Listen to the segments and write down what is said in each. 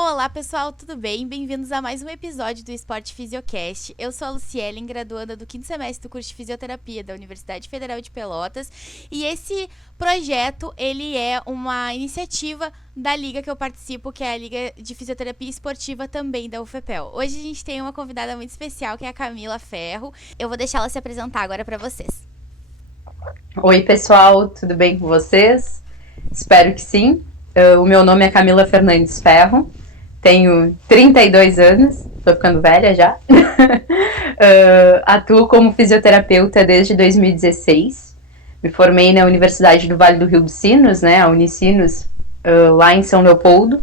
Olá pessoal, tudo bem? Bem-vindos a mais um episódio do Esporte Fisiocast. Eu sou a Lucielen, graduanda do 5º semestre do curso de Fisioterapia da Universidade Federal de Pelotas, e esse projeto, ele é uma iniciativa da liga que eu participo, que é a Liga de Fisioterapia Esportiva também da UFPEL. Hoje a gente tem uma convidada muito especial, que é a Camila Ferro. Eu vou deixar ela se apresentar agora para vocês. Oi pessoal, tudo bem com vocês? Espero que sim. O meu nome é Camila Fernandes Ferro, tenho 32 anos, tô ficando velha já. Atuo como fisioterapeuta desde 2016. Me formei na Universidade do Vale do Rio dos Sinos, né, a Unicinos, lá em São Leopoldo.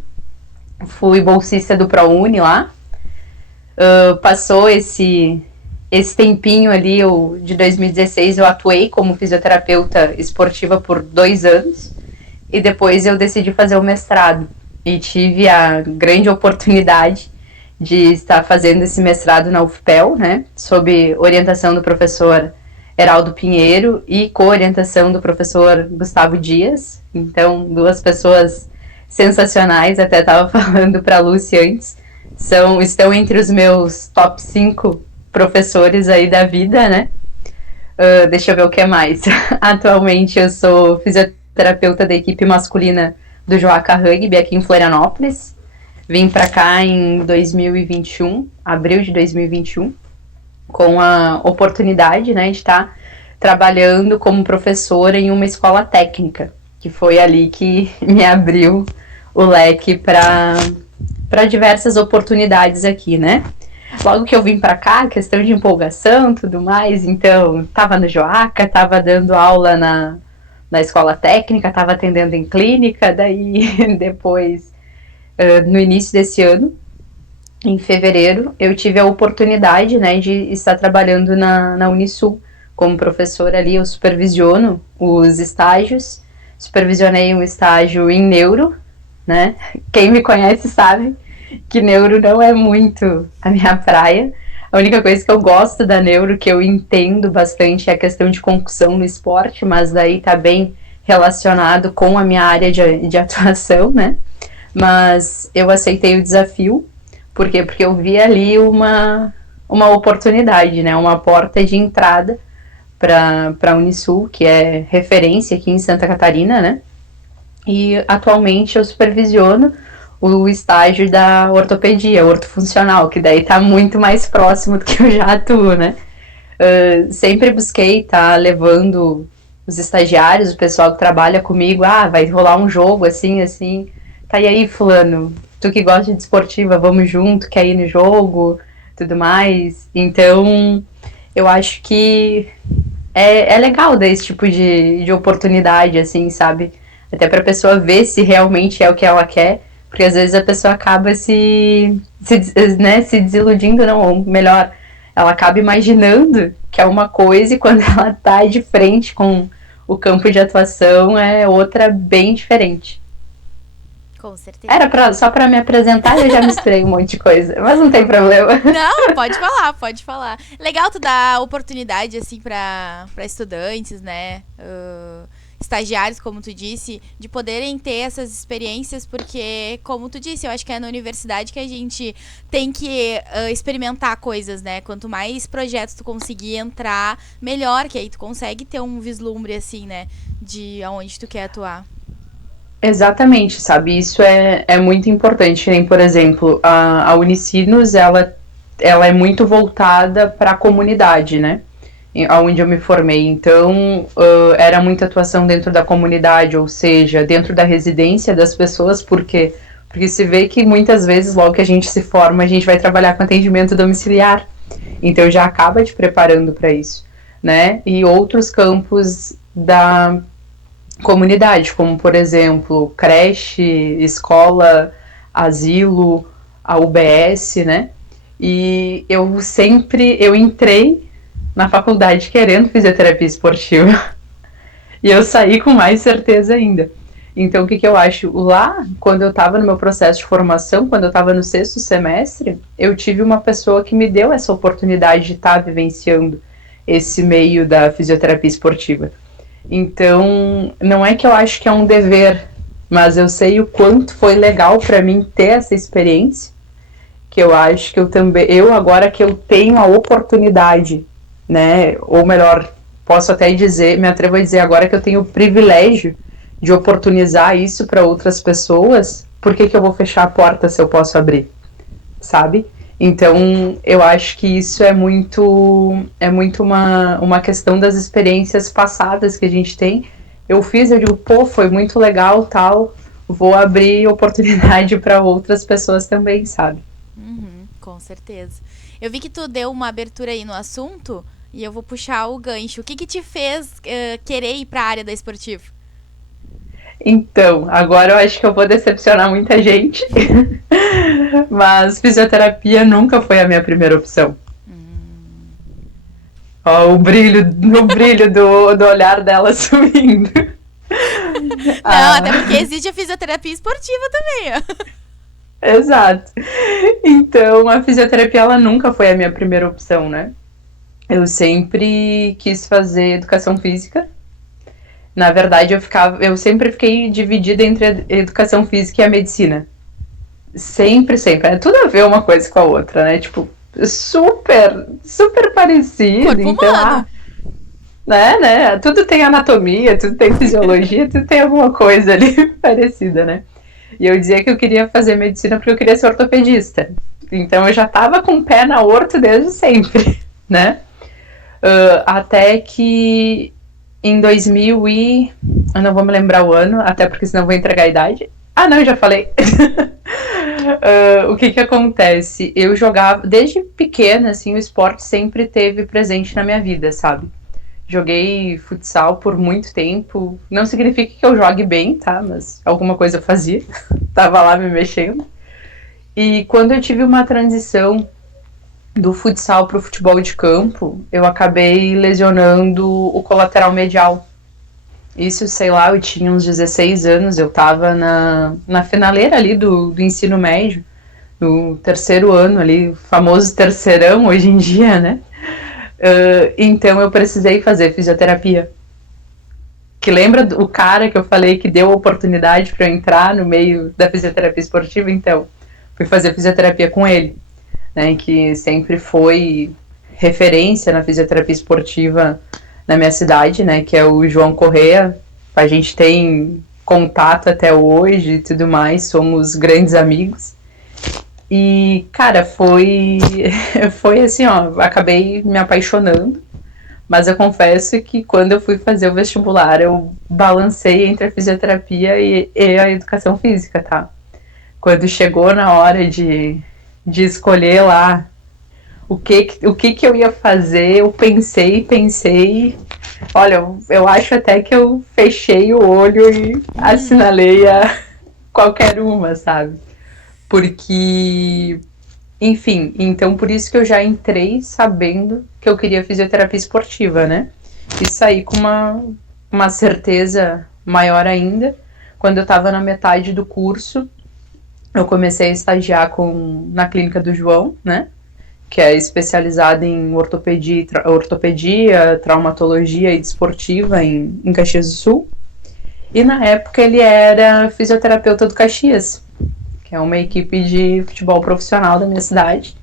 Fui bolsista do ProUni lá. Passou esse tempinho ali, de 2016, eu atuei como fisioterapeuta esportiva por 2 anos. E depois eu decidi fazer o mestrado. E tive a grande oportunidade de estar fazendo esse mestrado na UFPEL, né, sob orientação do professor Heraldo Pinheiro e co-orientação do professor Gustavo Dias. Então, 2 pessoas sensacionais, até estava falando para a Lúcia antes, estão entre os meus top 5 professores aí da vida, né. Deixa eu ver o que mais. Atualmente eu sou fisioterapeuta da equipe masculina do Joaca Rugby aqui em Florianópolis. Vim para cá em 2021, abril de 2021, com a oportunidade, né, de estar trabalhando como professora em uma escola técnica, que foi ali que me abriu o leque para diversas oportunidades aqui, né. Logo que eu vim para cá, questão de empolgação, tudo mais, então estava no Joaca, estava dando aula na escola técnica, estava atendendo em clínica, daí depois, no início desse ano, em fevereiro, eu tive a oportunidade, né, de estar trabalhando na Unisul, como professora ali. Eu supervisiono os estágios, supervisionei um estágio em neuro, né, quem me conhece sabe que neuro não é muito a minha praia. A única coisa que eu gosto da neuro, que eu entendo bastante, é a questão de concussão no esporte, mas daí tá bem relacionado com a minha área de atuação, né? Mas eu aceitei o desafio, por quê? Porque eu vi ali uma oportunidade, né? Uma porta de entrada para a Unisul, que é referência aqui em Santa Catarina, né? E atualmente eu supervisiono o estágio da ortopedia, ortofuncional, que daí tá muito mais próximo do que eu já atuo, né? Sempre busquei estar levando os estagiários, o pessoal que trabalha comigo, vai rolar um jogo assim, assim, tá, e aí fulano, tu que gosta de esportiva, vamos junto, quer ir no jogo, tudo mais. Então, eu acho que é legal dar esse tipo de oportunidade, assim, sabe? Até pra pessoa ver se realmente é o que ela quer, porque às vezes a pessoa acaba se desiludindo, não, ou melhor, ela acaba imaginando que é uma coisa e quando ela tá de frente com o campo de atuação é outra bem diferente. Com certeza. Era só pra me apresentar e eu já misturei um monte de coisa, mas não tem problema. Não, pode falar, pode falar. Legal tu dar oportunidade, assim, pra estudantes, né, estagiários, como tu disse, de poderem ter essas experiências, porque, como tu disse, eu acho que é na universidade que a gente tem que experimentar coisas, né? Quanto mais projetos tu conseguir entrar, melhor, que aí tu consegue ter um vislumbre, assim, né, de aonde tu quer atuar. Exatamente, sabe? Isso é muito importante. Nem, por exemplo, a Unicinos, ela é muito voltada para a comunidade, né? Onde eu me formei. Então, era muita atuação dentro da comunidade, ou seja, dentro da residência das pessoas, porque se vê que muitas vezes, logo que a gente se forma, a gente vai trabalhar com atendimento domiciliar. Então, já acaba te preparando para isso, né? E outros campos da comunidade, como, por exemplo, creche, escola, asilo, a UBS, né? E eu entrei na faculdade querendo fisioterapia esportiva. E eu saí com mais certeza ainda. Então, o que eu acho? Lá, quando eu estava no meu processo de formação, quando eu estava no 6º semestre, eu tive uma pessoa que me deu essa oportunidade de estar vivenciando esse meio da fisioterapia esportiva. Então, não é que eu acho que é um dever mas eu sei o quanto foi legal para mim ter essa experiência, que eu acho que eu agora que eu tenho a oportunidade, né, ou melhor, posso até dizer, me atrevo a dizer agora que eu tenho o privilégio de oportunizar isso para outras pessoas, por que que eu vou fechar a porta se eu posso abrir, sabe? Então, eu acho que isso é muito uma questão das experiências passadas que a gente tem. Eu fiz, eu digo, pô, foi muito legal, tal, vou abrir oportunidade para outras pessoas também, sabe? Uhum, com certeza. Eu vi que tu deu uma abertura aí no assunto e eu vou puxar o gancho. O que que te fez querer ir para a área da esportiva? Então, agora eu acho que eu vou decepcionar muita gente, mas fisioterapia nunca foi a minha primeira opção. Ó, o brilho do olhar dela sumindo. Não, até Ah, porque existe a fisioterapia esportiva também, ó. exato. Então, a fisioterapia ela nunca foi a minha primeira opção, né? Eu sempre quis fazer educação física. Na verdade, eu sempre fiquei dividida entre a educação física e a medicina. Sempre, sempre. É tudo a ver uma coisa com a outra, né? Tipo, super parecido. Corpo Então, humano. né? Tudo tem anatomia, tudo tem fisiologia, tudo tem alguma coisa ali parecida, né? E eu dizia que eu queria fazer medicina porque eu queria ser ortopedista. Então eu já tava com o pé na orto desde sempre, né? Até que em 2000 e... Eu não vou me lembrar o ano, até porque senão eu vou entregar a idade. Ah, não, já falei. O que que acontece? Eu jogava, desde pequena, assim, o esporte sempre teve presente na minha vida, sabe? Joguei futsal por muito tempo. Não significa que eu jogue bem, tá? Mas alguma coisa eu fazia. Tava lá me mexendo. E quando eu tive uma transição do futsal pro futebol de campo, eu acabei lesionando o colateral medial. Isso, sei lá, eu tinha uns 16 anos, eu tava na finaleira ali do ensino médio, no terceiro ano ali, o famoso terceirão hoje em dia, né? Então eu precisei fazer fisioterapia. Que lembra o cara que eu falei que deu a oportunidade para eu entrar no meio da fisioterapia esportiva? Então, fui fazer fisioterapia com ele, né? Que sempre foi referência na fisioterapia esportiva na minha cidade, né? Que é o João Correa. A gente tem contato até hoje e tudo mais, somos grandes amigos. E, cara, foi assim, ó, acabei me apaixonando, mas eu confesso que quando eu fui fazer o vestibular, eu balancei entre a fisioterapia e a educação física, tá? Quando chegou na hora de escolher lá o que eu ia fazer, eu pensei. Olha, eu acho até que eu fechei o olho e assinalei a qualquer uma, sabe? Porque, enfim, então por isso que eu já entrei sabendo que eu queria fisioterapia esportiva, né? E saí com uma certeza maior ainda. Quando eu estava na metade do curso, eu comecei a estagiar na clínica do João, né? Que é especializada em ortopedia, traumatologia e desportiva em Caxias do Sul. E na época ele era fisioterapeuta do Caxias, que é uma equipe de futebol profissional da minha cidade.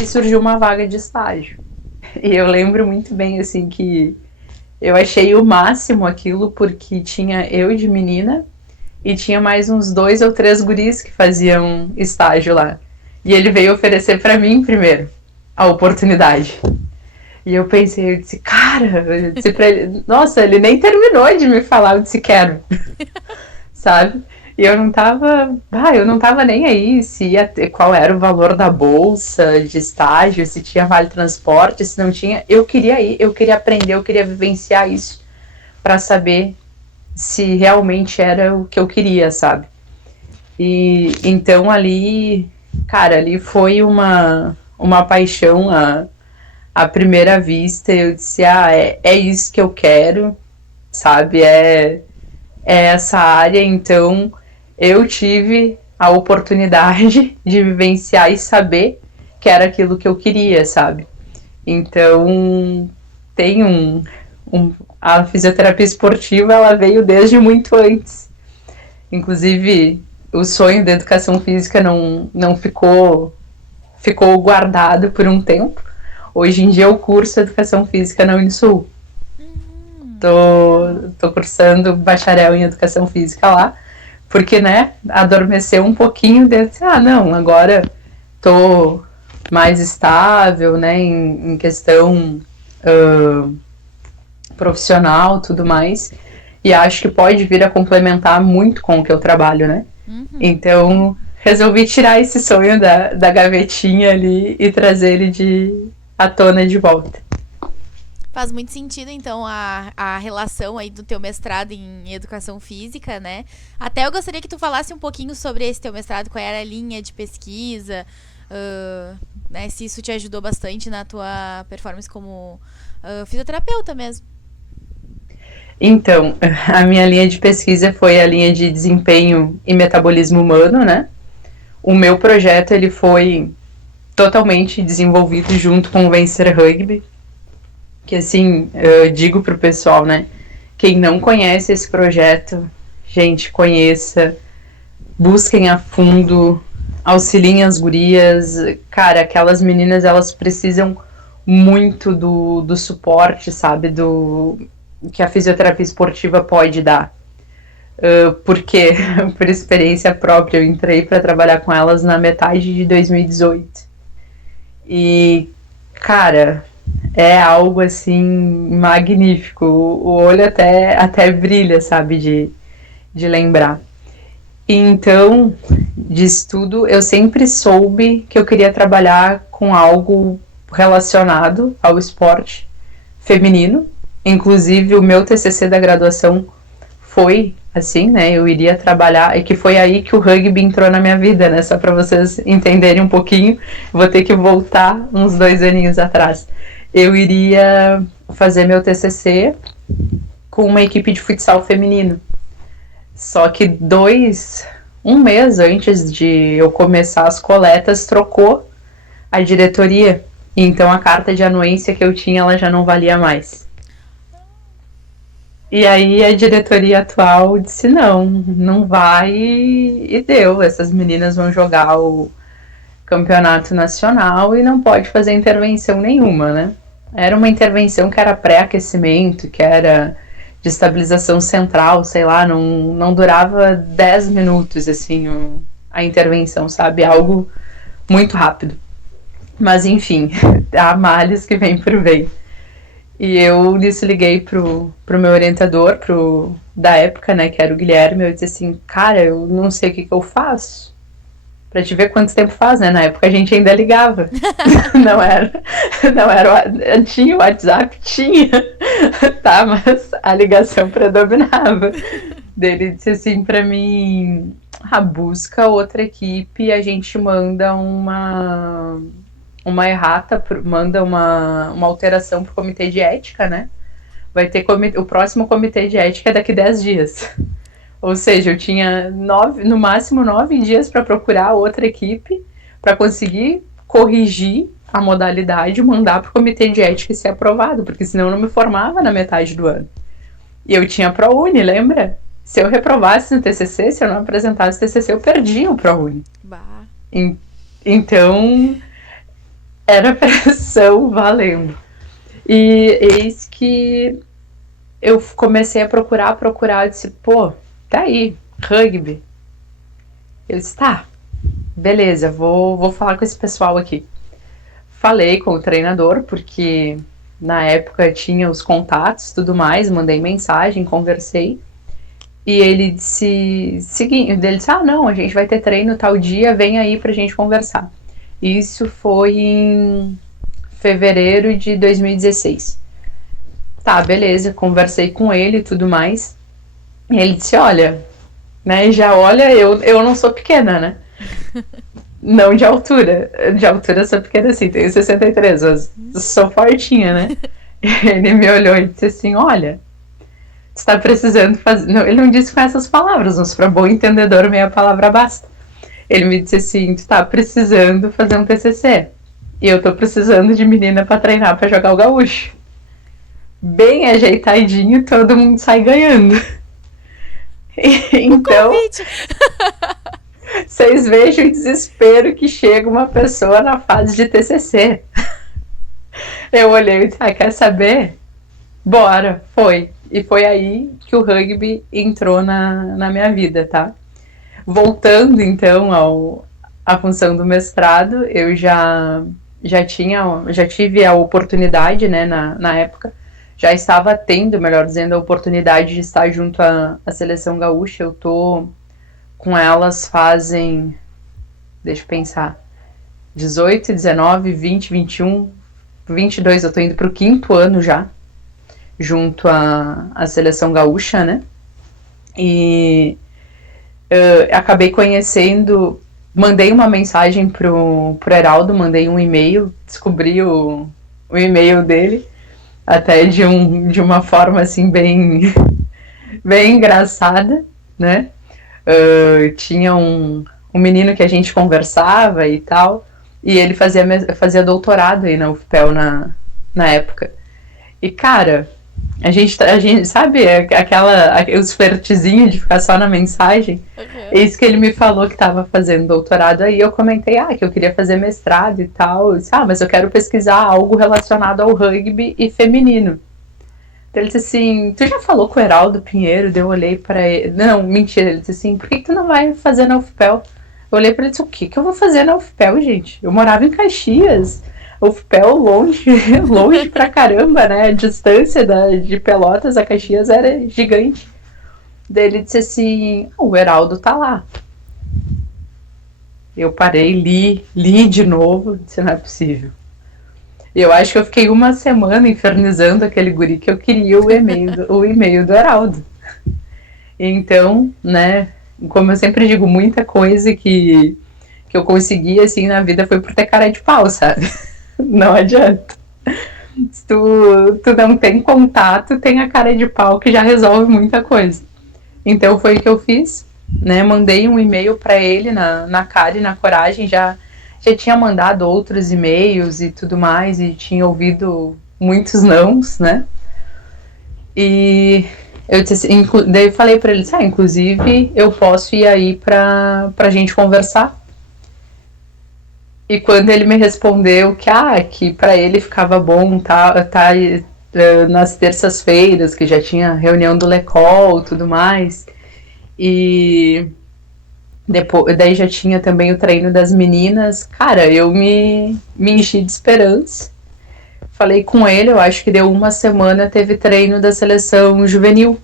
E surgiu uma vaga de estágio. E eu lembro muito bem, assim, que eu achei o máximo aquilo, porque tinha eu de menina e tinha mais uns 2 ou 3 guris que faziam estágio lá. E ele veio oferecer para mim primeiro a oportunidade. E eu pensei, eu disse, cara, eu disse pra ele, nossa, ele nem terminou de me falar, eu disse, quero, sabe? E eu não tava nem aí se ia ter, qual era o valor da bolsa de estágio, se tinha vale transporte, se não tinha. Eu queria ir, eu queria aprender, eu queria vivenciar isso para saber se realmente era o que eu queria, sabe? E então ali, cara, ali foi uma paixão à primeira vista. Eu disse, é isso que eu quero, sabe? É essa área, então eu tive a oportunidade de vivenciar e saber que era aquilo que eu queria, sabe? Então, tem a fisioterapia esportiva, ela veio desde muito antes. Inclusive, o sonho da educação física não ficou guardado por um tempo. Hoje em dia eu curso educação física na Unisul. Tô cursando bacharel em educação física lá, porque, né, adormeceu um pouquinho desse, não, agora tô mais estável, né, em questão profissional, tudo mais, e acho que pode vir a complementar muito com o que eu trabalho, né? Então, resolvi tirar esse sonho da gavetinha ali e trazer ele à tona de volta. Faz muito sentido, então, a relação aí do teu mestrado em educação física, né? Até eu gostaria que tu falasse um pouquinho sobre esse teu mestrado, qual era a linha de pesquisa, né? Se isso te ajudou bastante na tua performance como fisioterapeuta mesmo. Então, a minha linha de pesquisa foi a linha de desempenho e metabolismo humano, né? O meu projeto, ele foi totalmente desenvolvido junto com o Vencer Rugby, que assim, eu digo pro pessoal, né? Quem não conhece esse projeto, gente, conheça, busquem a fundo, auxiliem as gurias. Cara, aquelas meninas, elas precisam muito do suporte, sabe? Do que a fisioterapia esportiva pode dar. Porque, por experiência própria, eu entrei para trabalhar com elas na metade de 2018. E, cara, é algo assim magnífico. O olho até brilha, sabe, de lembrar. E então, disso tudo, eu sempre soube que eu queria trabalhar com algo relacionado ao esporte feminino. Inclusive, o meu TCC da graduação foi assim, né? Eu iria trabalhar, e que foi aí que o rugby entrou na minha vida, né? Só para vocês entenderem um pouquinho, vou ter que voltar uns 2 aninhos atrás. Eu iria fazer meu TCC com uma equipe de futsal feminino. Só que um mês antes de eu começar as coletas, trocou a diretoria. Então a carta de anuência que eu tinha, ela já não valia mais. E aí a diretoria atual disse, não vai, e deu. Essas meninas vão jogar o campeonato nacional e não pode fazer intervenção nenhuma, né? Era uma intervenção que era pré-aquecimento, que era de estabilização central, sei lá, não durava 10 minutos, assim, a intervenção, sabe? Algo muito rápido. Mas, enfim, há males que vem por bem. E eu nisso liguei pro meu orientador, da época, né, que era o Guilherme, eu disse assim, cara, eu não sei o que eu faço. Pra te ver quanto tempo faz, né? Na época a gente ainda ligava. não era. Tinha o WhatsApp? Tinha. Tá, mas a ligação predominava. Ele disse assim pra mim, busca outra equipe e a gente manda uma errata, manda uma alteração pro comitê de ética, né? Vai ter o próximo comitê de ética é daqui 10 dias. Ou seja, eu tinha no máximo 9 dias para procurar outra equipe, para conseguir corrigir a modalidade e mandar para o comitê de ética e ser aprovado, porque senão eu não me formava na metade do ano. E eu tinha ProUni, lembra? Se eu reprovasse no TCC, se eu não apresentasse o TCC, eu perdia o ProUni. Então, era pressão valendo. E eis que eu comecei a procurar, eu disse, tá aí, rugby. Eu disse, tá, beleza, vou falar com esse pessoal aqui. Falei com o treinador, porque na época tinha os contatos, tudo mais, mandei mensagem, conversei. E ele disse, não, a gente vai ter treino tal dia, vem aí pra gente conversar. Isso foi em fevereiro de 2016. Tá, beleza, conversei com ele e tudo mais. E ele disse, olha, né, eu não sou pequena, né? Não de altura. De altura eu sou pequena assim, tenho 63, mas sou fortinha, né? Ele me olhou e disse assim, olha, você tá precisando fazer... Não, ele não disse com essas palavras, mas para bom entendedor meia palavra basta. Ele me disse assim, tu tá precisando fazer um TCC. E eu tô precisando de menina para treinar para jogar o gaúcho. Bem ajeitadinho, todo mundo sai ganhando. Então, Convite. vocês vejam o desespero que chega uma pessoa na fase de TCC. Eu olhei e disse, quer saber? Bora, foi. E foi aí que o rugby entrou na minha vida, tá? Voltando, então, à função do mestrado, eu já tive a oportunidade, né, na época, já estava tendo, melhor dizendo, a oportunidade de estar junto à seleção gaúcha. Eu tô com elas fazem, deixa eu pensar, 18, 19, 20, 21, 22, eu tô indo pro 5º ano já, junto à seleção gaúcha, né? E acabei conhecendo, mandei uma mensagem pro Heraldo, mandei um e-mail, descobri o e-mail dele, até de uma forma assim bem engraçada, né? Tinha um menino que a gente conversava e tal, e ele fazia doutorado aí na UFPEL na época. E, cara, a gente sabe os flertezinhos de ficar só na mensagem? É isso que ele me falou que estava fazendo doutorado aí. Eu comentei, que eu queria fazer mestrado e tal. Eu disse, mas eu quero pesquisar algo relacionado ao rugby e feminino. Então ele disse assim, tu já falou com o Heraldo Pinheiro? Daí eu olhei pra ele, não, mentira, ele disse assim, por que tu não vai fazer na UFPEL? Eu olhei pra ele e disse, o que eu vou fazer na UFPEL, gente? Eu morava em Caxias, UFPEL longe pra caramba, né? A distância de Pelotas a Caxias era gigante. Daí ele disse assim, o Heraldo tá lá. Eu parei, li de novo, disse, não é possível. Eu acho que eu fiquei uma semana infernizando aquele guri que eu queria o e-mail do Heraldo. Então, né, como eu sempre digo, muita coisa que eu consegui, assim, na vida foi por ter cara de pau, sabe? Não adianta. Se tu não tem contato, tem a cara de pau que já resolve muita coisa. Então foi o que eu fiz, né, mandei um e-mail para ele na cara e na coragem, já tinha mandado outros e-mails e tudo mais, e tinha ouvido muitos nãos, né? E eu disse, daí eu falei pra ele, inclusive eu posso ir aí pra gente conversar. E quando ele me respondeu que pra ele ficava bom tá nas terças-feiras, que já tinha reunião do LECOL e tudo mais, e depois, daí já tinha também o treino das meninas. Cara, eu me enchi de esperança. Falei com ele, eu acho que deu uma semana, teve treino da seleção juvenil.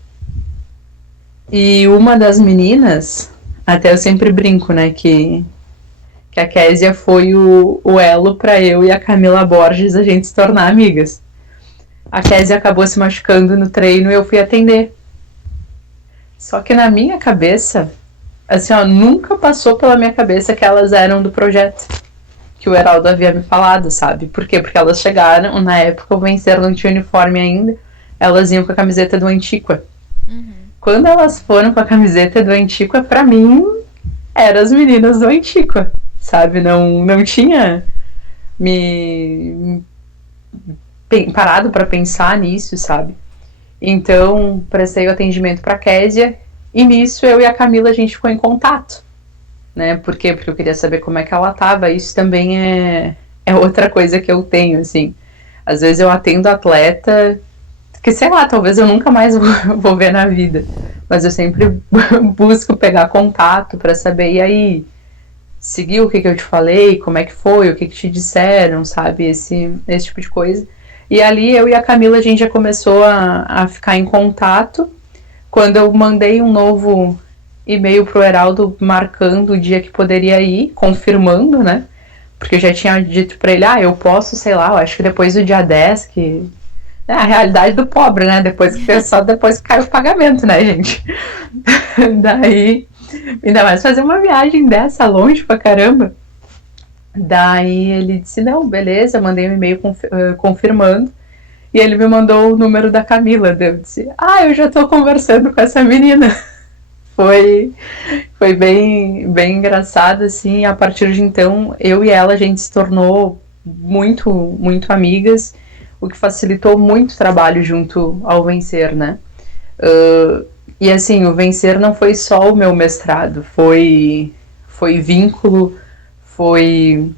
E uma das meninas, até eu sempre brinco, né, que a Késia foi o elo pra eu e a Camila Borges a gente se tornar amigas. A Késia acabou se machucando no treino e eu fui atender. Só que na minha cabeça, assim, nunca passou pela minha cabeça que elas eram do projeto, que o Heraldo havia me falado, sabe? Por quê? Porque elas chegaram, na época o Vencer não tinha uniforme ainda, elas iam com a camiseta do Antiqua. Uhum. Quando elas foram com a camiseta do Antiqua, pra mim, eram as meninas do Antiqua, sabe? Não tinha me parado pra pensar nisso, sabe? Então, prestei o atendimento pra Késia, e nisso eu e a Camila a gente ficou em contato, né? Por quê? Porque eu queria saber como é que ela tava. Isso também é outra coisa que eu tenho, assim. Às vezes eu atendo atleta que, sei lá, talvez eu nunca mais vou ver na vida, mas eu sempre busco pegar contato pra saber, e aí, seguiu o que eu te falei, como é que foi, o que te disseram, sabe? Esse tipo de coisa. E ali eu e a Camila a gente já começou a ficar em contato. Quando eu mandei um novo e-mail pro Heraldo marcando o dia que poderia ir, confirmando, né? Porque eu já tinha dito pra ele, eu posso, sei lá, eu acho que depois do dia 10, que é a realidade do pobre, né? Só depois que cai o pagamento, né, gente? Daí, ainda mais fazer uma viagem dessa, longe pra caramba. Daí ele disse, não, beleza, mandei um e-mail confirmando. E ele me mandou o número da Camila. Eu disse, eu já tô conversando com essa menina. Foi bem engraçado, assim. A partir de então, eu e ela, a gente se tornou muito, muito amigas, o que facilitou muito o trabalho junto ao Vencer, né? E assim, o vencer não foi só o meu mestrado, foi vínculo, foi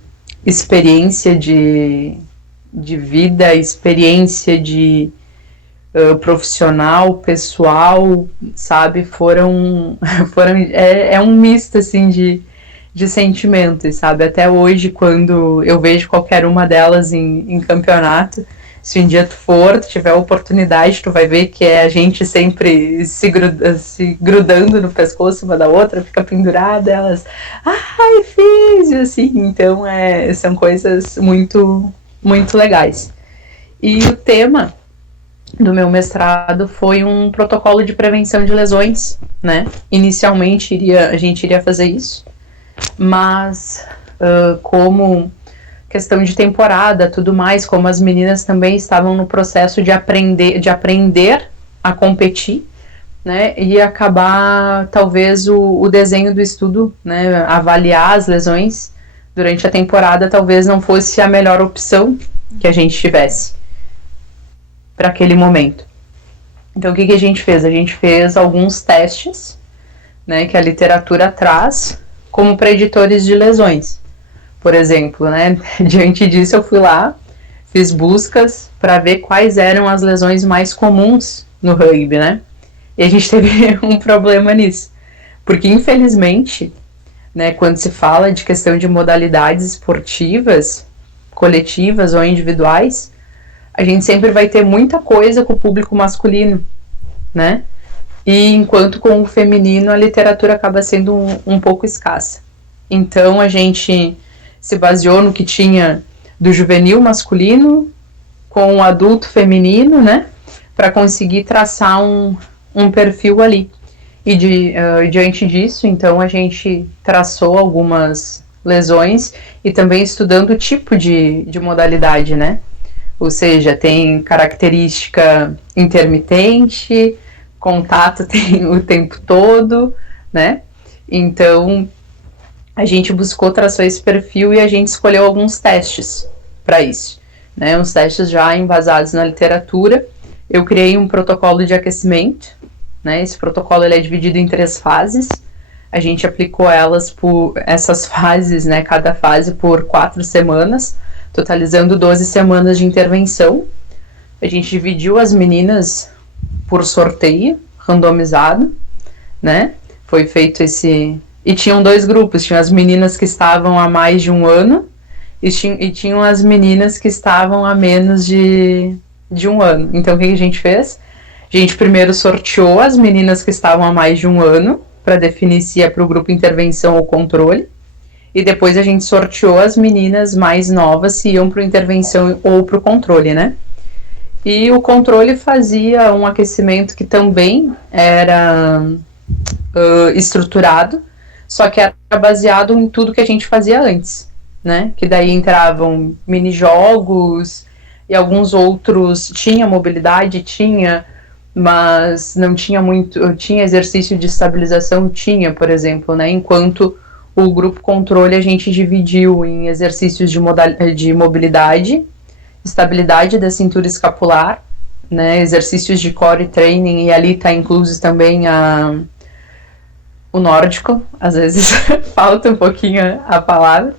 experiência de vida, experiência de profissional, pessoal, sabe? É um misto, assim, de sentimentos, sabe? Até hoje, quando eu vejo qualquer uma delas em campeonato, se um dia tu tiver a oportunidade, tu vai ver que é a gente sempre se grudando no pescoço uma da outra, fica pendurada, elas, ai, fiz, assim, então são coisas muito, muito legais. E o tema do meu mestrado foi um protocolo de prevenção de lesões, né? Inicialmente a gente iria fazer isso, mas como questão de temporada, tudo mais, como as meninas também estavam no processo de aprender a competir, né, e acabar talvez o desenho do estudo, né, avaliar as lesões durante a temporada talvez não fosse a melhor opção que a gente tivesse para aquele momento. Então o que a gente fez? A gente fez alguns testes, né, que a literatura traz como preditores de lesões. Por exemplo, né, diante disso eu fui lá, fiz buscas para ver quais eram as lesões mais comuns no rugby, né? E a gente teve um problema nisso, porque infelizmente, né, quando se fala de questão de modalidades esportivas, coletivas ou individuais, a gente sempre vai ter muita coisa com o público masculino, né? E enquanto com o feminino a literatura acaba sendo um pouco escassa. Então a gente se baseou no que tinha do juvenil masculino com o adulto feminino, né, para conseguir traçar um perfil ali. E diante disso, então, a gente traçou algumas lesões e também estudando o tipo de modalidade, né? Ou seja, tem característica intermitente, contato tem o tempo todo, né? Então, a gente buscou traçar esse perfil e a gente escolheu alguns testes para isso, né? Uns testes já embasados na literatura. Eu criei um protocolo de aquecimento, né? Esse protocolo ele é dividido em 3 fases. A gente aplicou essas fases, né? Cada fase por 4 semanas, totalizando 12 semanas de intervenção. A gente dividiu as meninas por sorteio, randomizado, né? Foi feito E tinham 2 grupos, tinham as meninas que estavam há mais de um ano e tinham as meninas que estavam há menos de um ano. Então o que a gente fez? A gente primeiro sorteou as meninas que estavam há mais de um ano para definir se ia para o grupo intervenção ou controle. E depois a gente sorteou as meninas mais novas se iam para o intervenção ou para o controle, né? E o controle fazia um aquecimento que também era estruturado, só que era baseado em tudo que a gente fazia antes, né? Que daí entravam mini-jogos e alguns outros, tinha mobilidade, mas não tinha muito, tinha exercício de estabilização, por exemplo, né? Enquanto o grupo controle a gente dividiu em exercícios de mobilidade, estabilidade da cintura escapular, né? Exercícios de core training, e ali está incluso também o nórdico, às vezes falta um pouquinho a palavra,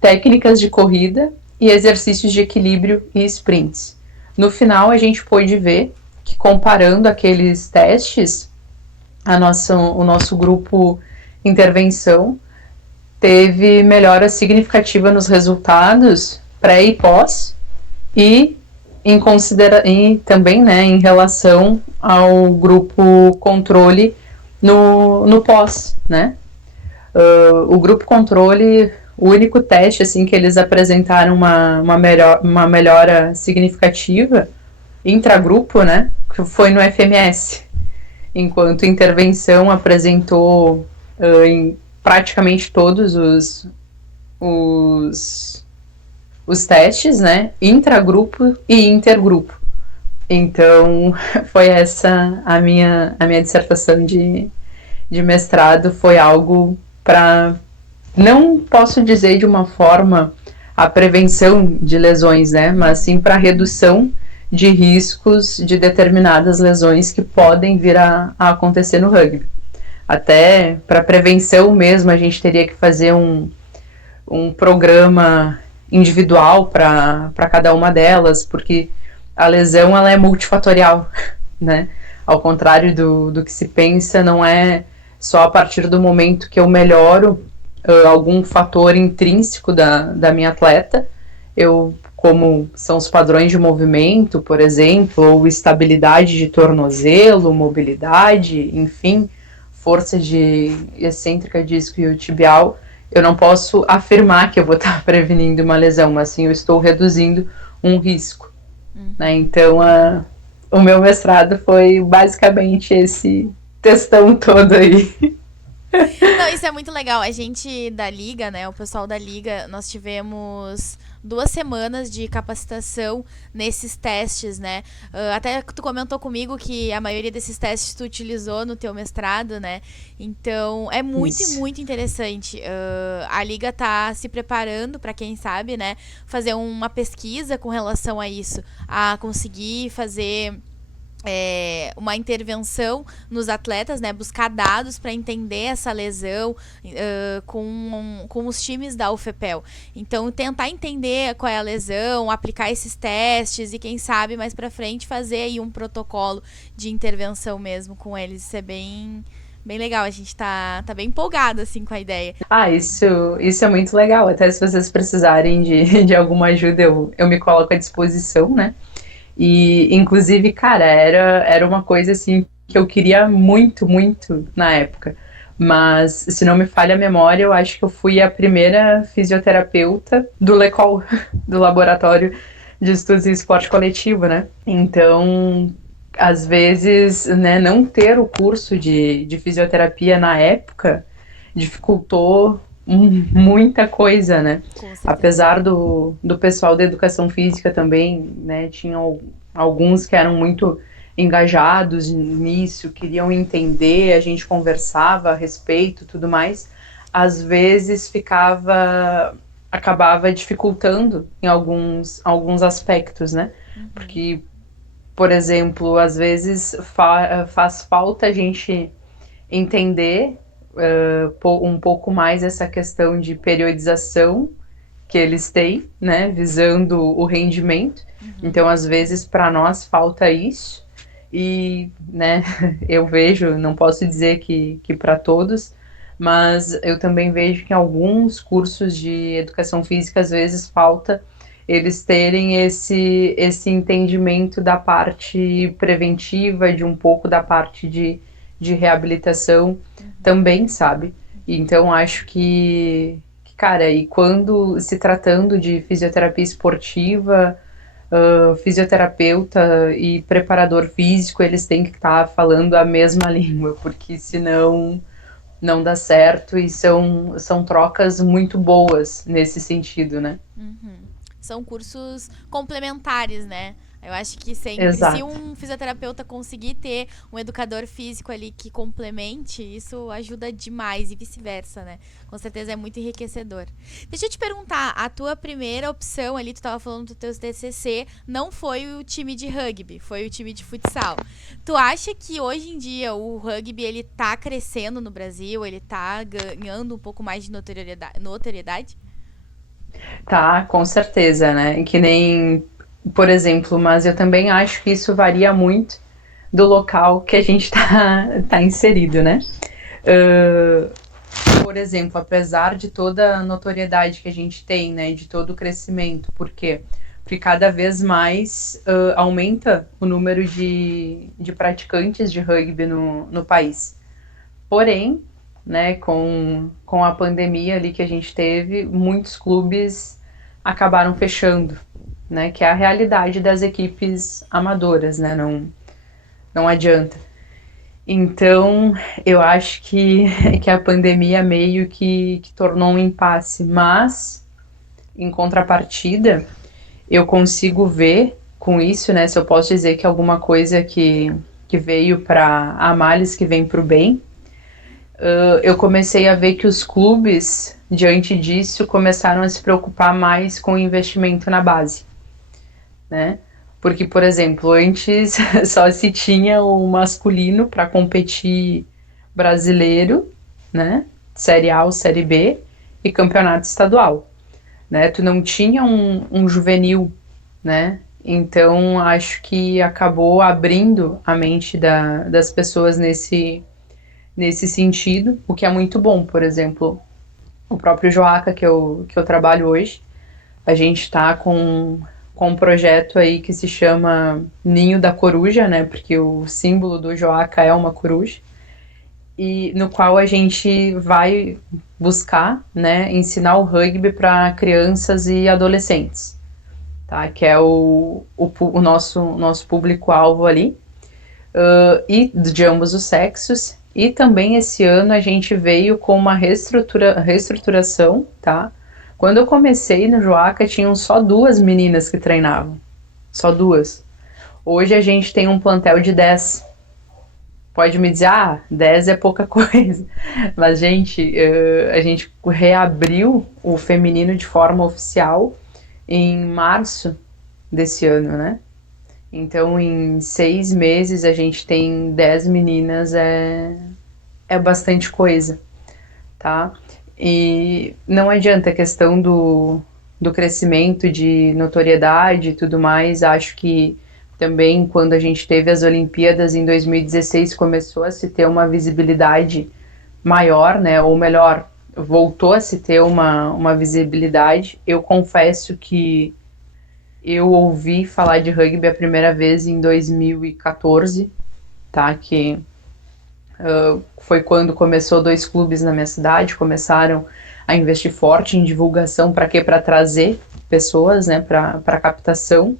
técnicas de corrida e exercícios de equilíbrio e sprints. No final, a gente pôde ver que, comparando aqueles testes, o nosso grupo intervenção teve melhora significativa nos resultados pré e pós, e também, né, em relação ao grupo controle no pós, né? O grupo controle, o único teste assim que eles apresentaram uma melhora significativa intragrupo, né, foi no FMS, enquanto intervenção apresentou em praticamente todos os testes, né, intragrupo e intergrupo. Então, foi essa a minha dissertação de mestrado, foi algo para, não posso dizer de uma forma a prevenção de lesões, né, mas sim para redução de riscos de determinadas lesões que podem vir a acontecer no rugby. Até para prevenção mesmo, a gente teria que fazer um programa individual para cada uma delas, porque a lesão ela é multifatorial, né? Ao contrário do que se pensa, não é só a partir do momento que eu melhoro algum fator intrínseco da minha atleta, como são os padrões de movimento, por exemplo, ou estabilidade de tornozelo, mobilidade, enfim, força de excêntrica, disco e tibial, eu não posso afirmar que eu vou estar prevenindo uma lesão, mas sim eu estou reduzindo um risco. Né? Então, o meu mestrado foi basicamente esse textão todo aí. Não, isso é muito legal. A gente da Liga, né, o pessoal da Liga, nós tivemos 2 semanas de capacitação nesses testes, né? Até tu comentou comigo que a maioria desses testes tu utilizou no teu mestrado, né? Então, é muito, Isso. muito interessante. A Liga tá se preparando para quem sabe, né, fazer uma pesquisa com relação a isso, a conseguir fazer uma intervenção nos atletas, né? Buscar dados para entender essa lesão com os times da UFPEL. Então, tentar entender qual é a lesão, aplicar esses testes e, quem sabe, mais para frente, fazer aí um protocolo de intervenção mesmo com eles. Isso é bem legal. A gente tá bem empolgado, assim, com a ideia. Isso é muito legal. Até se vocês precisarem de alguma ajuda, eu me coloco à disposição, né? E, inclusive, cara, era uma coisa, assim, que eu queria muito, muito na época. Mas, se não me falha a memória, eu acho que eu fui a primeira fisioterapeuta do LECOL, do Laboratório de Estudos em Esporte Coletivo, né? Então, às vezes, né, não ter o curso de fisioterapia na época dificultou muita coisa, né? Apesar do pessoal da educação física também, né, tinham alguns que eram muito engajados nisso, queriam entender, a gente conversava a respeito, tudo mais, às vezes acabava dificultando em alguns aspectos, né? Porque, por exemplo, às vezes faz falta a gente entender um pouco mais essa questão de periodização que eles têm, né, visando o rendimento. Então, às vezes, para nós falta isso. E, né, eu vejo, não posso dizer que para todos, mas eu também vejo que em alguns cursos de educação física, às vezes, falta eles terem esse entendimento da parte preventiva, de um pouco da parte de reabilitação também, sabe? Então, acho que, cara, e quando se tratando de fisioterapia esportiva, fisioterapeuta e preparador físico, eles têm que estar falando a mesma língua, porque senão não dá certo, e são trocas muito boas nesse sentido, né? São cursos complementares, né? Eu acho que sempre, Exato. se um fisioterapeuta conseguir ter um educador físico ali que complemente, isso ajuda demais e vice-versa, né? Com certeza é muito enriquecedor. Deixa eu te perguntar, a tua primeira opção ali, tu estava falando do teu TCC, não foi o time de rugby, foi o time de futsal. Tu acha que hoje em dia o rugby, ele tá crescendo no Brasil, ele tá ganhando um pouco mais de notoriedade? Tá, com certeza, né? Que nem, por exemplo, mas eu também acho que isso varia muito do local que a gente tá inserido, né? Por exemplo, apesar de toda a notoriedade que a gente tem, né, de todo o crescimento, por quê? Porque cada vez mais aumenta o número de praticantes de rugby no país. Porém, né, com a pandemia ali que a gente teve, muitos clubes acabaram fechando, né, que é a realidade das equipes amadoras, né, não adianta. Então, eu acho que a pandemia meio que tornou um impasse, mas, em contrapartida, eu consigo ver com isso, né, se eu posso dizer que alguma coisa que veio para a males que vem para o bem, eu comecei a ver que os clubes, diante disso, começaram a se preocupar mais com o investimento na base, né? Porque, por exemplo, antes só se tinha o masculino para competir brasileiro, né? Série A ou Série B e campeonato estadual, né? Tu não tinha um juvenil, né? Então, acho que acabou abrindo a mente das pessoas nesse sentido, o que é muito bom. Por exemplo, o próprio Joaca que eu trabalho hoje, a gente está com um projeto aí que se chama Ninho da Coruja, né? Porque o símbolo do Joaca é uma coruja, e no qual a gente vai buscar, né, ensinar o rugby para crianças e adolescentes, tá? Que é o nosso público-alvo ali, e de ambos os sexos. E também esse ano a gente veio com uma reestruturação, tá? Quando eu comecei no Joaca, tinham só 2 meninas que treinavam. Só 2. Hoje a gente tem um plantel de 10. Pode me dizer, 10 é pouca coisa. Mas, gente, a gente reabriu o feminino de forma oficial em março desse ano, né? Então, em 6 meses, a gente tem 10 meninas, é bastante coisa, tá? E não adianta a questão do crescimento de notoriedade e tudo mais. Acho que também quando a gente teve as Olimpíadas em 2016 começou a se ter uma visibilidade maior, né? Ou melhor, voltou a se ter uma visibilidade. Eu confesso que eu ouvi falar de rugby a primeira vez em 2014, tá? Que foi quando começou 2 clubes na minha cidade, começaram a investir forte em divulgação. Para quê? Para trazer pessoas, né, para captação.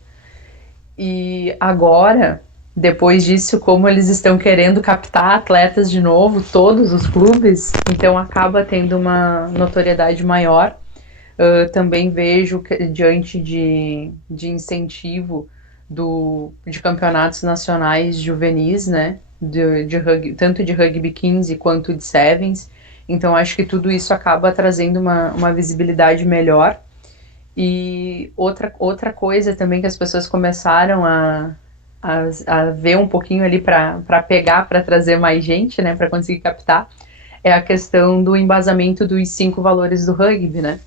E agora, depois disso, como eles estão querendo captar atletas de novo, todos os clubes, então acaba tendo uma notoriedade maior. Também vejo que, diante de incentivo de campeonatos nacionais juvenis, né, de rugby, tanto de rugby 15 quanto de sevens. Então acho que tudo isso acaba trazendo uma visibilidade melhor. E outra coisa também que as pessoas começaram a ver um pouquinho ali para pegar, para trazer mais gente, né, para conseguir captar, é a questão do embasamento dos 5 valores do rugby, né?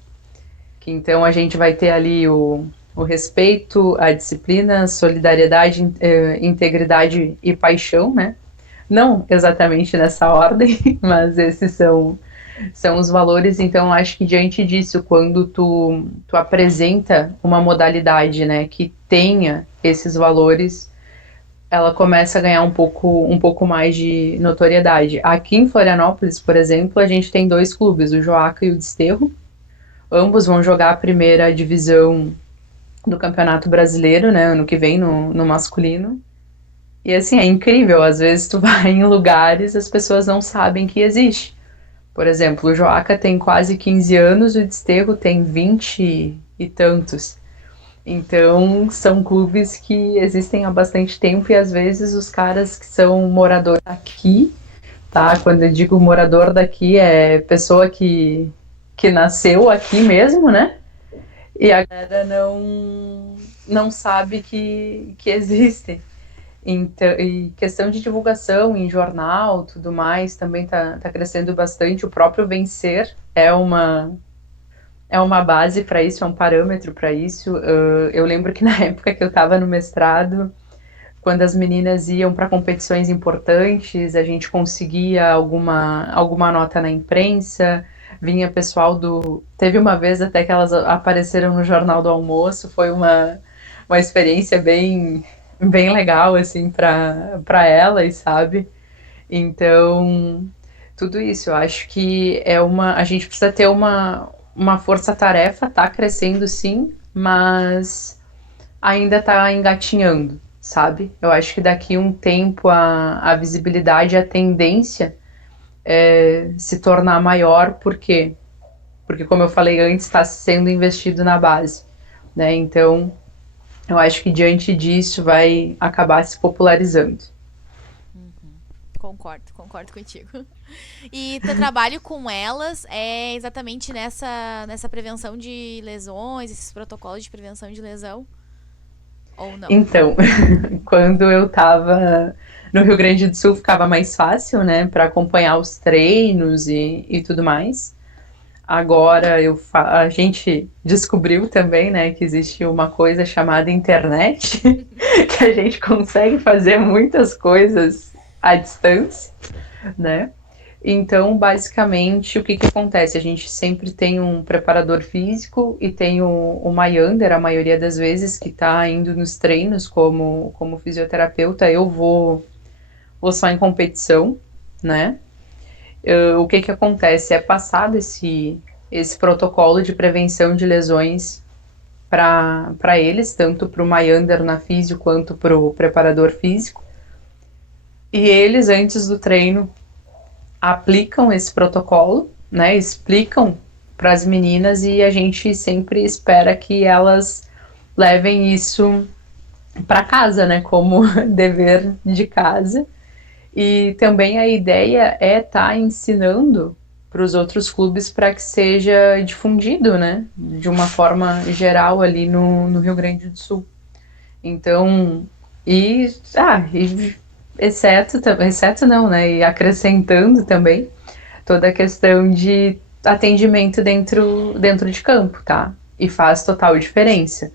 Que então a gente vai ter ali o respeito, a disciplina, solidariedade, integridade e paixão, né? Não exatamente nessa ordem, mas esses são os valores. Então acho que diante disso, quando tu apresenta uma modalidade, né, que tenha esses valores, ela começa a ganhar um pouco mais de notoriedade. Aqui em Florianópolis, por exemplo, a gente tem 2 clubes, o Joaca e o Desterro. Ambos vão jogar a primeira divisão do Campeonato Brasileiro, né, ano que vem, no masculino. E assim, é incrível, às vezes tu vai em lugares e as pessoas não sabem que existe. Por exemplo, o Joaca tem quase 15 anos, o Desterro tem 20 e tantos. Então, são clubes que existem há bastante tempo e às vezes os caras que são moradores aqui, tá? Quando eu digo morador daqui, é pessoa que nasceu aqui mesmo, né? E a galera não sabe que existem. Então, e questão de divulgação em jornal, tudo mais, também tá crescendo bastante. O próprio Vencer é uma base para isso, é um parâmetro para isso. Eu lembro que na época que eu estava no mestrado, quando as meninas iam para competições importantes, a gente conseguia alguma nota na imprensa, vinha pessoal do... Teve uma vez até que elas apareceram no Jornal do Almoço, foi uma experiência bem legal, assim, para elas, sabe? Então, tudo isso, eu acho que a gente precisa ter uma força-tarefa, tá crescendo sim, mas ainda tá engatinhando, sabe? Eu acho que daqui um tempo a visibilidade, a tendência é se tornar maior, por quê? Porque, como eu falei antes, está sendo investido na base, né? Então, eu acho que diante disso vai acabar se popularizando. Concordo contigo. E teu trabalho com elas é exatamente nessa prevenção de lesões, esses protocolos de prevenção de lesão? Ou não? Então, quando eu tava no Rio Grande do Sul, ficava mais fácil, né, para acompanhar os treinos e tudo mais. Agora a gente descobriu também, né, que existe uma coisa chamada internet, que a gente consegue fazer muitas coisas à distância, né? Então, basicamente, o que que acontece? A gente sempre tem um preparador físico e tem o Mayander, a maioria das vezes, que está indo nos treinos como fisioterapeuta. Eu vou só em competição, né? O que que acontece? É passado esse protocolo de prevenção de lesões para eles, tanto para o Mayander na físio quanto para o preparador físico. E eles, antes do treino, aplicam esse protocolo, né? Explicam para as meninas e a gente sempre espera que elas levem isso para casa, né? Como dever de casa. E também a ideia é estar ensinando para os outros clubes para que seja difundido, né? De uma forma geral ali no Rio Grande do Sul. Então, e exceto não, né? E acrescentando também toda a questão de atendimento dentro de campo, tá? E faz total diferença,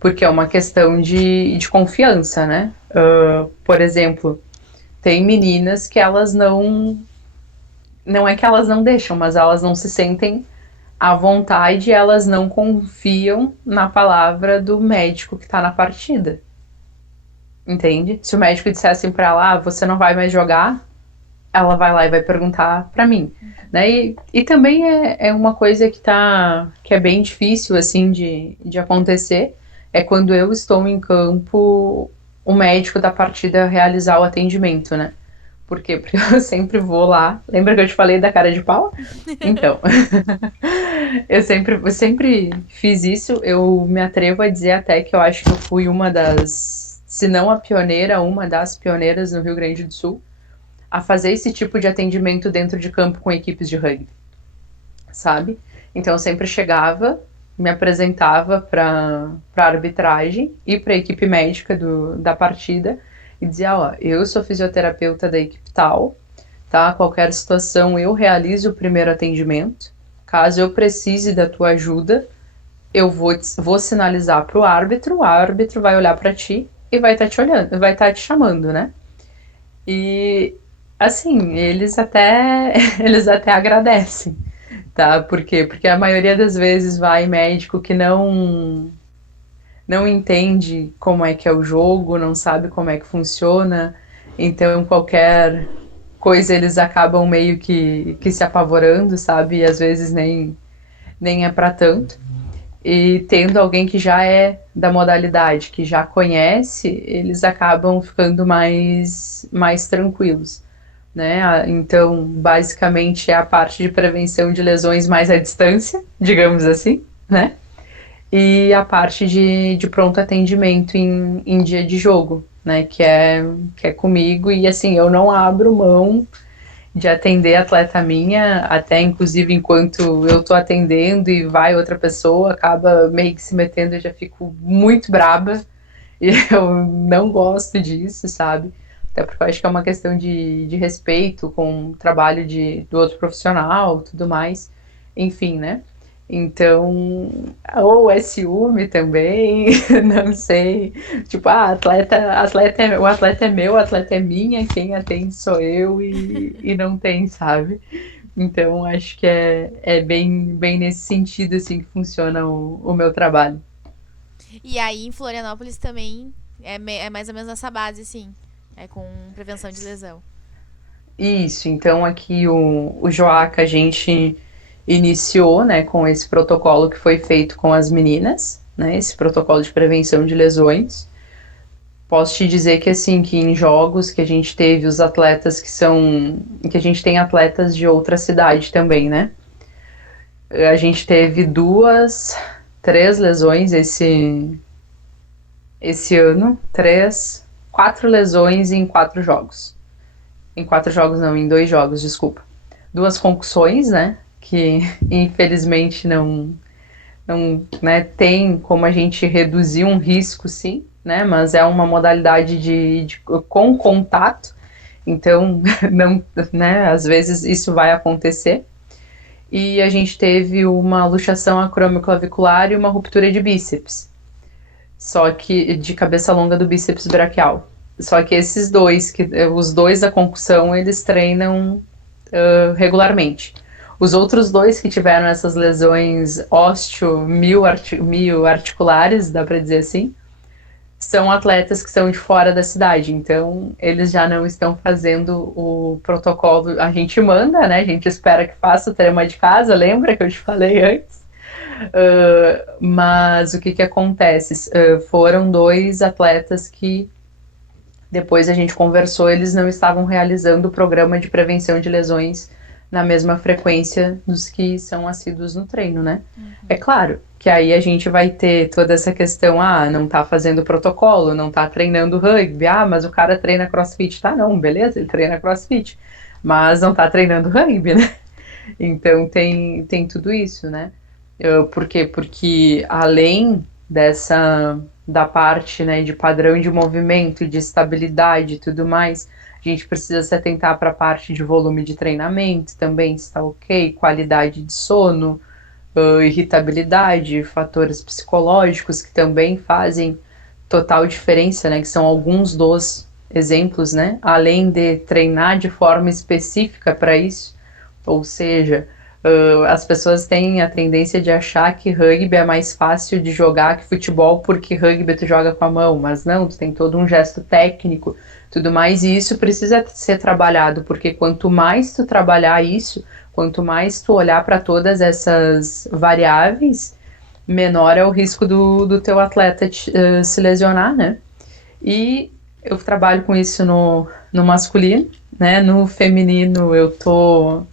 porque é uma questão de confiança, né? Por exemplo, tem meninas que elas não é que elas não deixam, mas elas não se sentem à vontade, elas não confiam na palavra do médico que tá na partida. Entende? Se o médico disser assim pra ela, você não vai mais jogar, ela vai lá e vai perguntar pra mim, né? E também é uma coisa que é bem difícil, assim, de acontecer, é quando eu estou em campo, o médico da partida realizar o atendimento, né? Por quê? Porque eu sempre vou lá. Lembra que eu te falei da cara de pau? Então, eu sempre fiz isso. Eu me atrevo a dizer até que eu acho que eu fui uma das, se não a pioneira, uma das pioneiras no Rio Grande do Sul a fazer esse tipo de atendimento dentro de campo com equipes de rugby, sabe? Então eu sempre chegava, me apresentava para a arbitragem e para a equipe médica da partida e dizia, eu sou fisioterapeuta da equipe tal, tá? Qualquer situação eu realizo o primeiro atendimento. Caso eu precise da tua ajuda, eu vou sinalizar para o árbitro vai olhar para ti e vai estar te olhando, vai estar te chamando, né? E assim, eles até agradecem, tá? Por quê? Porque a maioria das vezes vai médico que não entende como é que é o jogo, não sabe como é que funciona, então qualquer coisa eles acabam meio que se apavorando, sabe? E às vezes nem é para tanto. E tendo alguém que já é da modalidade, que já conhece, eles acabam ficando mais tranquilos, né? Então, basicamente é a parte de prevenção de lesões mais à distância, digamos assim, né? E a parte de pronto atendimento em dia de jogo, né? Que é comigo e assim, eu não abro mão de atender atleta minha, até inclusive enquanto eu tô atendendo e vai outra pessoa, acaba meio que se metendo, eu já fico muito braba e eu não gosto disso, sabe? Até porque eu acho que é uma questão de respeito com o trabalho do outro profissional, tudo mais, enfim, né? Então, ou é ciúme também, não sei. Tipo, o atleta é meu, o atleta é minha, quem atende sou eu e não tem, sabe? Então, acho que é bem nesse sentido, assim, que funciona o meu trabalho. E aí em Florianópolis também é mais ou menos nessa base, assim. É com prevenção de lesão. Isso, então aqui o Joaca a gente iniciou, né, com esse protocolo que foi feito com as meninas, né, esse protocolo de prevenção de lesões. Posso te dizer que assim, que em jogos que a gente teve os atletas que a gente tem atletas de outra cidade também, né? A gente teve três lesões esse ano, quatro lesões em 4 jogos. Em 4 jogos não, em 2 jogos, desculpa. 2 concussões, né? Que infelizmente não, né, tem como a gente reduzir um risco, sim, né? Mas é uma modalidade com contato, então não, né? Às vezes isso vai acontecer. E a gente teve uma luxação acromioclavicular e uma ruptura de bíceps, só que de cabeça longa do bíceps braquial. Só que esses dois, os dois da concussão, eles treinam regularmente. Os outros dois que tiveram essas lesões mioarticulares, dá para dizer assim, são atletas que são de fora da cidade, então eles já não estão fazendo o protocolo. A gente manda, né? A gente espera que faça o trema de casa, lembra que eu te falei antes? Mas o que acontece? Foram dois atletas que depois a gente conversou, eles não estavam realizando o programa de prevenção de lesões na mesma frequência dos que são assíduos no treino, né? Uhum. É claro que aí a gente vai ter toda essa questão, não tá fazendo protocolo, não tá treinando rugby, mas o cara treina crossfit, tá? Não, beleza, ele treina crossfit, mas não tá treinando rugby, né? Então tem tudo isso, né? Por quê? Porque além da parte, né, de padrão de movimento, de estabilidade e tudo mais, a gente precisa se atentar para a parte de volume de treinamento também, se está ok, qualidade de sono, irritabilidade, fatores psicológicos que também fazem total diferença, né, que são alguns dos exemplos, né, além de treinar de forma específica para isso, ou seja, as pessoas têm a tendência de achar que rugby é mais fácil de jogar que futebol porque rugby tu joga com a mão, mas não, tu tem todo um gesto técnico, tudo mais, e isso precisa ser trabalhado, porque quanto mais tu trabalhar isso, quanto mais tu olhar para todas essas variáveis, menor é o risco do teu atleta se lesionar, né? E eu trabalho com isso no masculino, né? No feminino eu tô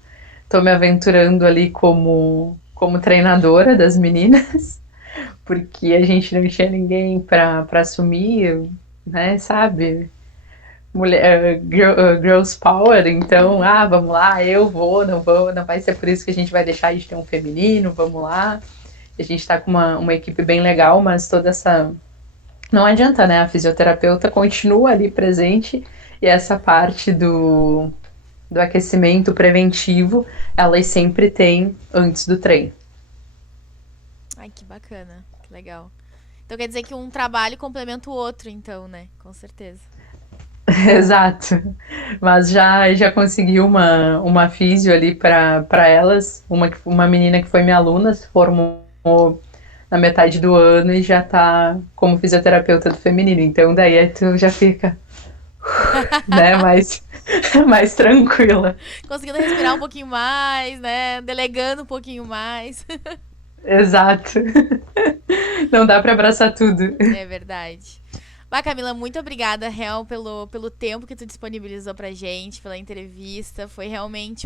me aventurando ali como treinadora das meninas, porque a gente não tinha ninguém para assumir, né, sabe? Girls Power, então, vamos lá, eu vou, não vai ser por isso que a gente vai deixar de ter um feminino, vamos lá. A gente tá com uma equipe bem legal, mas toda essa... Não adianta, né? A fisioterapeuta continua ali presente e essa parte do aquecimento preventivo, elas sempre têm antes do treino. Ai, que bacana, que legal. Então quer dizer que um trabalho complementa o outro, então, né? Com certeza. Exato. Mas já consegui uma físio ali para elas, uma menina que foi minha aluna, se formou na metade do ano e já tá como fisioterapeuta do feminino. Então daí tu já fica né, mais tranquila. Conseguindo respirar um pouquinho mais, né? Delegando um pouquinho mais. Exato. Não dá pra abraçar tudo. É verdade. Bah, Camila, muito obrigada, real, pelo tempo que tu disponibilizou pra gente, pela entrevista. Foi realmente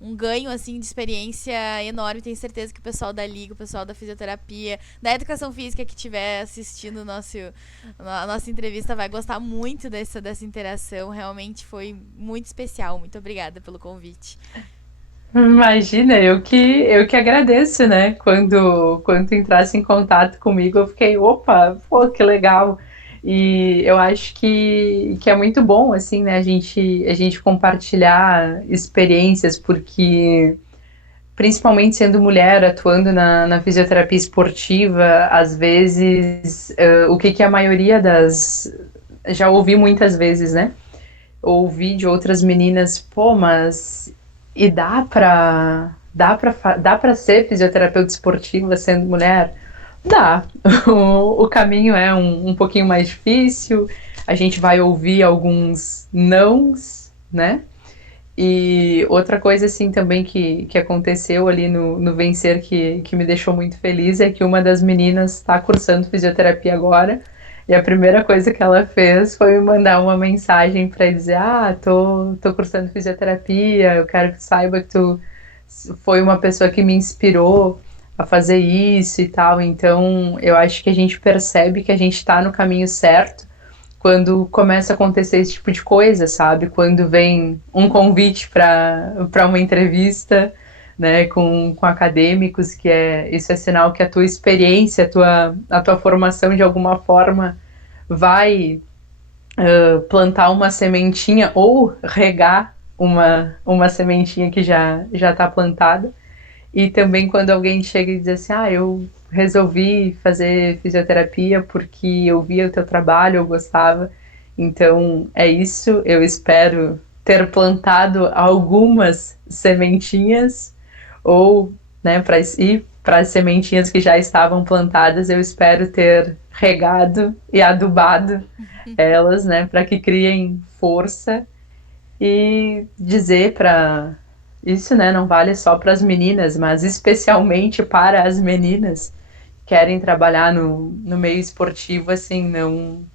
um ganho, assim, de experiência enorme. Tenho certeza que o pessoal da Liga, o pessoal da fisioterapia, da educação física que estiver assistindo a nossa entrevista vai gostar muito dessa interação. Realmente foi muito especial. Muito obrigada pelo convite. Imagina, eu que agradeço, né? Quando tu entrasse em contato comigo, eu fiquei, opa, pô, que legal. E eu acho que é muito bom, assim, né, a gente compartilhar experiências, porque, principalmente sendo mulher, atuando na fisioterapia esportiva, às vezes, o que a maioria já ouvi muitas vezes, né, ouvi de outras meninas, pô, mas... E dá pra ser fisioterapeuta esportiva sendo mulher? Dá. O caminho é um pouquinho mais difícil, a gente vai ouvir alguns nãos, né? E outra coisa, assim, também que aconteceu ali no Vencer que me deixou muito feliz é que uma das meninas está cursando fisioterapia agora, e a primeira coisa que ela fez foi me mandar uma mensagem para dizer: tô cursando fisioterapia, eu quero que tu saiba que tu foi uma pessoa que me inspirou a fazer isso e tal. Então, eu acho que a gente percebe que a gente está no caminho certo quando começa a acontecer esse tipo de coisa, sabe? Quando vem um convite para uma entrevista, né, com acadêmicos, isso é sinal que a tua experiência, a tua formação de alguma forma vai plantar uma sementinha ou regar uma sementinha que já está plantada. E também quando alguém chega e diz assim, eu resolvi fazer fisioterapia porque eu via o teu trabalho, eu gostava. Então é isso, eu espero ter plantado algumas sementinhas ou, né, para as sementinhas que já estavam plantadas, eu espero ter regado e adubado elas, né, para que criem força e dizer para isso, né, não vale só para as meninas, mas especialmente para as meninas que querem trabalhar no meio esportivo, assim,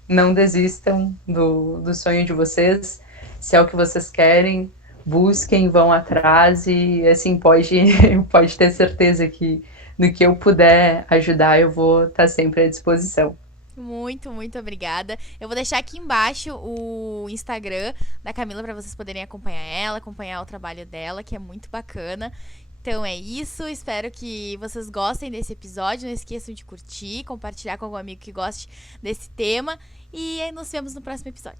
não desistam do sonho de vocês. Se é o que vocês querem, busquem, vão atrás e, assim, pode ter certeza que no que eu puder ajudar, eu vou estar sempre à disposição. Muito, muito obrigada. Eu vou deixar aqui embaixo o Instagram da Camila para vocês poderem acompanhar ela, acompanhar o trabalho dela, que é muito bacana. Então é isso, espero que vocês gostem desse episódio. Não esqueçam de curtir, compartilhar com algum amigo que goste desse tema. E nos vemos no próximo episódio.